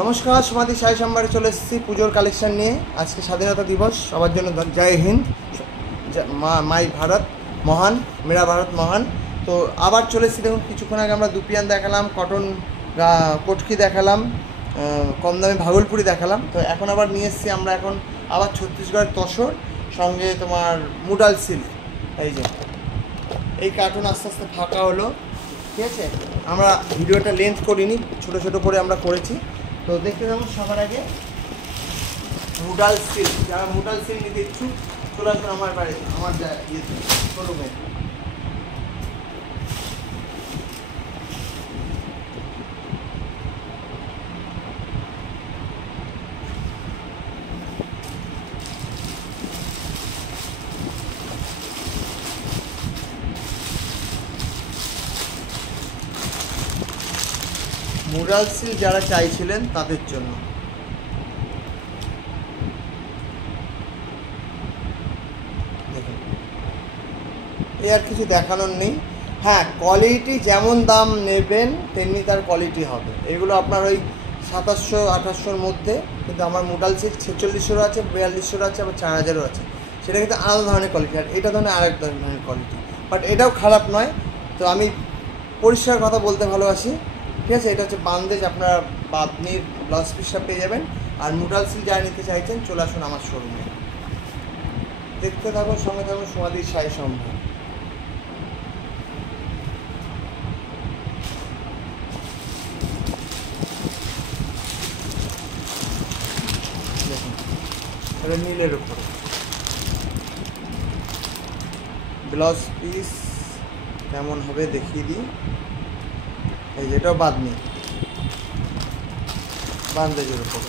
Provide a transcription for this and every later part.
নমস্কার, সমাধি সাই সম্বারে চলে এসেছি পুজোর কালেকশন নিয়ে। আজকে স্বাধীনতা দিবস, সবার জন্য জয় হিন্দ, মাই ভারত মহান, মেরা ভারত মহান। তো আবার চলে এসেছি। দেখুন, কিছুক্ষণ আগে আমরা দুপিয়ান দেখালাম, কটন কটকি দেখালাম, কম দামে ভাগলপুরি দেখালাম। তো এখন আবার নিয়ে এসেছি আমরা এখন আবার ছত্তিশগড়ের তসর, সঙ্গে তোমার মুডাল সিল্ক। এই যে এই কার্টুন আস্তে আস্তে ফাঁকা হলো, ঠিক আছে। আমরা ভিডিওটা লেন্থ করিনি, ছোটো ছোটো করে আমরা করেছি। তো দেখতে থাকুন। সবার আগে মুডাল সিল্ক, যারা মুডাল সিল্ক নিতে ইচ্ছুক চলে আসুন আমার বাড়ি, আমার ইয়েতে শোরুমে। মুডাল সিল্ক যারা চাইছিলেন তাদের জন্য। দেখুন, এই আর কিছু দেখানোর নেই। হ্যাঁ, কোয়ালিটি যেমন দাম নেবেন তেমনি তার কোয়ালিটি হবে। এগুলো আপনার ওই 2700-2800-র মধ্যে, কিন্তু আমার মুডাল সিল্ক 4600-ও আছে, 4200-ও আছে, আবার 4000-ও আছে। সেটা কিন্তু আলাদা ধরনের কোয়ালিটি, আর এটা ধরনের আরেক ধরনের কোয়ালিটি, বাট এটাও খারাপ নয়। তো আমি পরিষ্কার কথা বলতে ভালোবাসি, ঠিক আছে। এটা হচ্ছে বান্দেজ, আপনারা বাদনির ব্লাউজ পিসটা পেয়ে যাবেন। আর মুডাল সিল্ক যারা নিতে চাইছেন চলে আসুন আমার শোরুমে। দেখতে থাকুন, সঙ্গে থাকুন সমাধি সাই সম্ভব। দেখুন, এটা নীলের উপরে ব্লাউজ পিস কেমন হবে দেখিয়ে দিই। এই যেটাও বাদনি, বান্দেজের উপরে।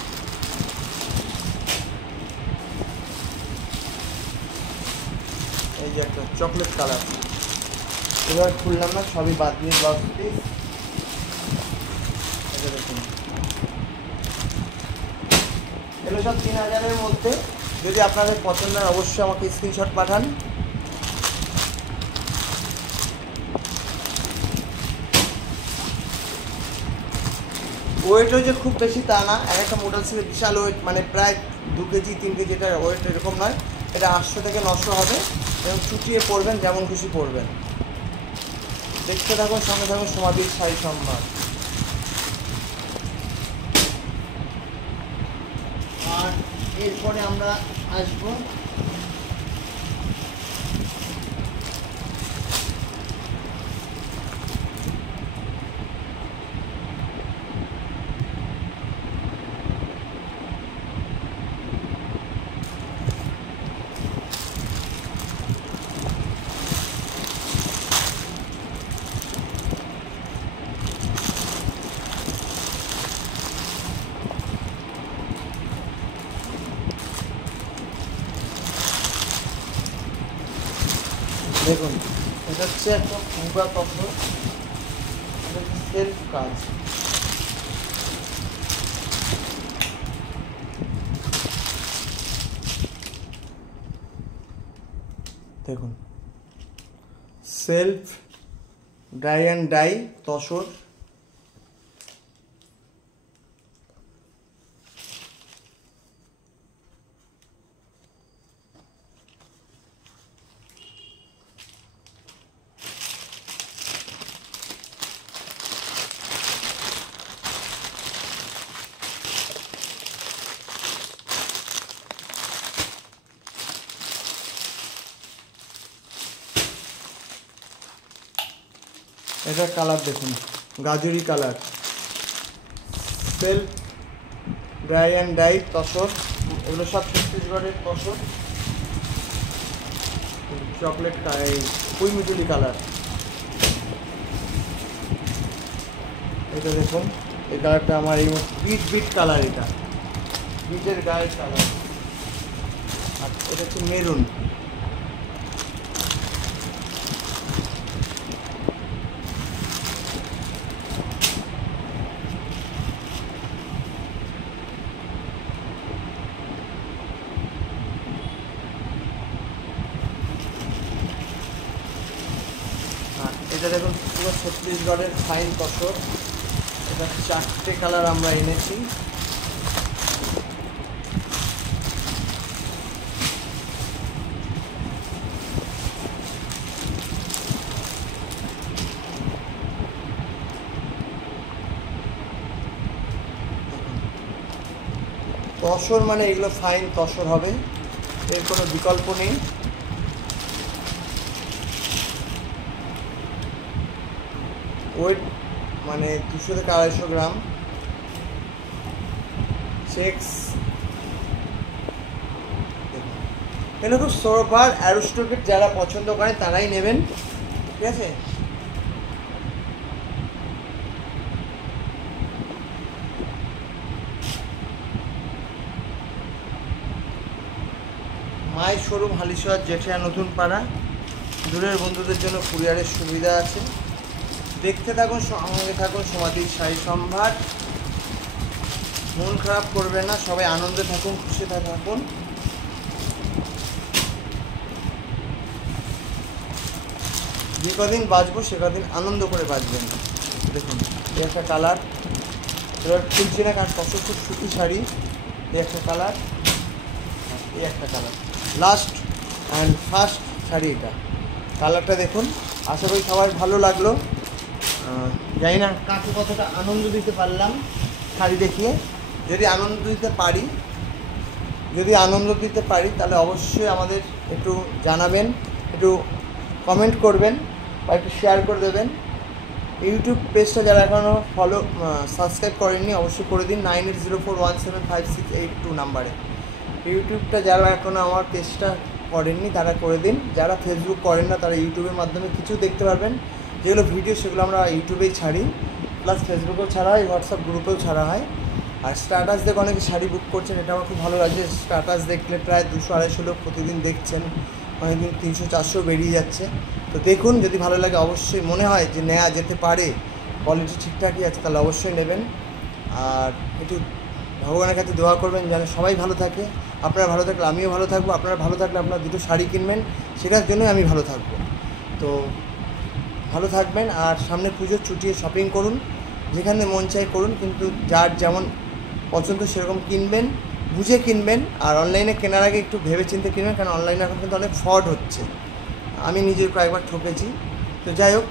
এই যে একটা চকলেট কালার, এবার খুললাম না, সবই বাদনির ব্লাউজ পিস। এটা দেখুন, এগুলো সব 3000-এর মধ্যে। যদি আপনাদের পছন্দ হয় অবশ্যই আমাকে স্ক্রিনশট পাঠান। ওয়েটও যে খুব বেশি তা না, একটা মুডাল সিল্কের বিশাল ওয়েট, মানে প্রায় 2 কেজি 3 কেজি, এটা ওয়েট এরকম নয়। এটা 800 থেকে 900 হবে, এবং চুটিয়ে পরবেন, যেমন খুশি পরবেন। দেখতে থাকুন, সঙ্গে থাকুন সমাধির সাই সম্ভার। আর এরপরে আমরা আসবো দেখুন, এটা হচ্ছে একটা মুগা কাপড়, সেলফ কাজ। দেখুন, self die and dye tussar. এটার কালার দেখুন, গাজরি colour, self dry and dye tussar. এগুলো সব ছত্তিশগড়ের তসর। Chocolate কুইমিটুলি colour. এটা দেখুন, এই কালারটা আমার এই বিট কালার, এটা বিটের গায়ের কালার। আর এটা হচ্ছে মেরুন। এটা দেখুন, পুরো ছত্তিশগড়ের ফাইন তসর। এটা 4টে কালার আমরা এনেছি। তসর মানে এগুলো ফাইন তসর হবে, এর কোনো বিকল্প নেই। ওয়েট মানে 200 থেকে 250 গ্রাম। চেক্স এগুলো খুব সোপার অ্যারোস্টোকেট, যারা পছন্দ করেন তারাই নেবেন, ঠিক আছে। মায়ের শোরুম হালিশহর জেঠিয়া নতুন পাড়া। দূরের বন্ধুদের জন্য কুরিয়ারের সুবিধা আছে। দেখতে থাকুন, সঙ্গে থাকুন সমাধির শাড়ি সম্ভার। মন খারাপ করবেন না, সবাই আনন্দে থাকুন, খুশিতে থাকুন। যে কদিন বাঁচবো সে কদিন আনন্দ করে বাঁচবেন। দেখুন এই একটা কালার, এবার খুলছি না কারণ কত খুব সুতি শাড়ি। এই একটা কালার, এই একটা colour, last and first sari এটা। কালারটা দেখুন, আশা করি সবার ভালো লাগলো। জানি না কাকে কতটা আনন্দ দিতে পারলাম শাড়ি দেখিয়ে। যদি আনন্দ দিতে পারি তাহলে অবশ্যই আমাদের একটু জানাবেন, একটু কমেন্ট করবেন বা একটু শেয়ার করে দেবেন। ইউটিউব পেজটা যারা এখনও সাবস্ক্রাইব করেননি অবশ্যই করে দিন 9804175682 নাম্বারে। ইউটিউবটা যারা এখনও আমার পেজটা করেননি তারা করে দিন। যারা ফেসবুক করেন না তারা ইউটিউবের মাধ্যমে কিছু দেখতে পারবেন। যেগুলো ভিডিও সেগুলো আমরা ইউটিউবেই ছাড়ি, প্লাস ফেসবুকেও ছাড়া হয়, হোয়াটসঅ্যাপ গ্রুপেও ছাড়া হয়। আর স্ট্যাটাস দেখে অনেকে শাড়ি বুক করছেন, এটা আমার খুব ভালো লাগছে। স্ট্যাটাস দেখলে প্রায় 200-250 লোক প্রতিদিন দেখছেন, অনেকদিন 300-400 বেরিয়ে যাচ্ছে। তো দেখুন, যদি ভালো লাগে অবশ্যই মনে হয় যে নেওয়া যেতে পারে, কোয়ালিটি ঠিকঠাকই আছে, তাহলে অবশ্যই নেবেন। আর একটু ভগবানের কাছে দোয়া করবেন যেন সবাই ভালো থাকে। আপনারা ভালো থাকলে আমিও ভালো থাকবো, আপনারা ভালো থাকলে আপনারা দুটো শাড়ি কিনবেন, সেটার জন্যই আমি ভালো থাকবো। তো ভালো থাকবেন। আর সামনে পুজোর ছুটিয়ে শপিং করুন, যেখানে মন চাই করুন, কিন্তু যার যেমন পছন্দ সেরকম কিনবেন, বুঝে কিনবেন। আর অনলাইনে কেনার আগে একটু ভেবেচিন্তে কিনবেন, কারণ অনলাইনে এখন কিন্তু অনেক ফ্রড হচ্ছে। আমি নিজে কয়েকবার ঠকেছি। তো যাই হোক,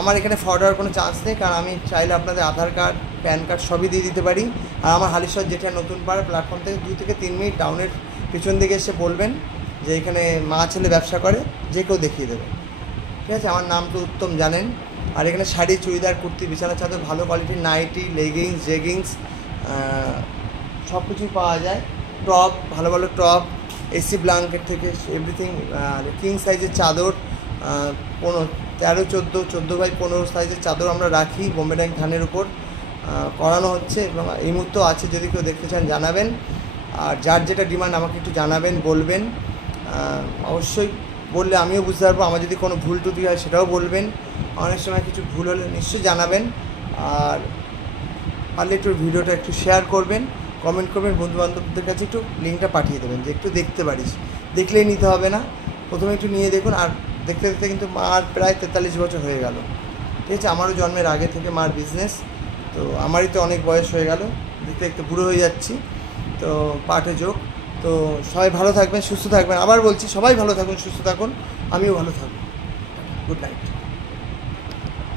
আমার এখানে ফ্রড হওয়ার কোনো চান্স নেই, কারণ আমি চাইলে আপনাদের আধার কার্ড, প্যান কার্ড সবই দিয়ে দিতে পারি। আর আমার হালিশহর যেটা নতুন পাড়া প্ল্যাটফর্ম থেকে 2 থেকে 3 মিনিট টাউনের পিছন দিকে এসে বলবেন যে এখানে মা ছেলে ব্যবসা করে, যে কেউ দেখিয়ে দেবে, ঠিক আছে। আমার নাম তো উত্তম জানেন। আর এখানে শাড়ি, চুড়িদার, কুর্তি, বিছানা চাদর, ভালো কোয়ালিটির নাইটি, লেগিংস, জেগিংস সব কিছুই পাওয়া যায়। টপ, ভালো ভালো টপ, এসি ব্ল্যাঙ্কেট থেকে এভরিথিং। কিং সাইজের চাদর 13-14 সাইজের চাদর আমরা রাখি, বোম্বে ডাইং থানের উপর করানো হচ্ছে এবং এই মুহূর্তেও আছে। যদি কেউ দেখতে চান জানাবেন। আর যার যেটা ডিমান্ড আমাকে একটু জানাবেন, বলবেন। অবশ্যই বললে আমিও বুঝতে পারবো। আমার যদি কোনো ভুল টুটি হয় সেটাও বলবেন। অনেক সময় কিছু ভুল হলে নিশ্চয়ই জানাবেন। আর পারলে একটু ভিডিওটা একটু শেয়ার করবেন, কমেন্ট করবেন, বন্ধুবান্ধবদের কাছে একটু লিঙ্কটা পাঠিয়ে দেবেন যে একটু দেখতে পারিস, দেখলেই নিতে হবে না, প্রথমে একটু নিয়ে দেখুন। আর দেখতে দেখতে কিন্তু মার প্রায় 43 বছর হয়ে গেল, ঠিক আছে। আমারও জন্মের আগে থেকে মার বিজনেস, তো আমারই তো অনেক বয়স হয়ে গেল, দেখতে দেখতে বুড়ো হয়ে যাচ্ছি, তো পাঠে যোগ। তো সবাই ভালো থাকবেন, সুস্থ থাকবেন। আবার বলছি, সবাই ভালো থাকুন, সুস্থ থাকুন, আমিও ভালো থাকবো। Good night.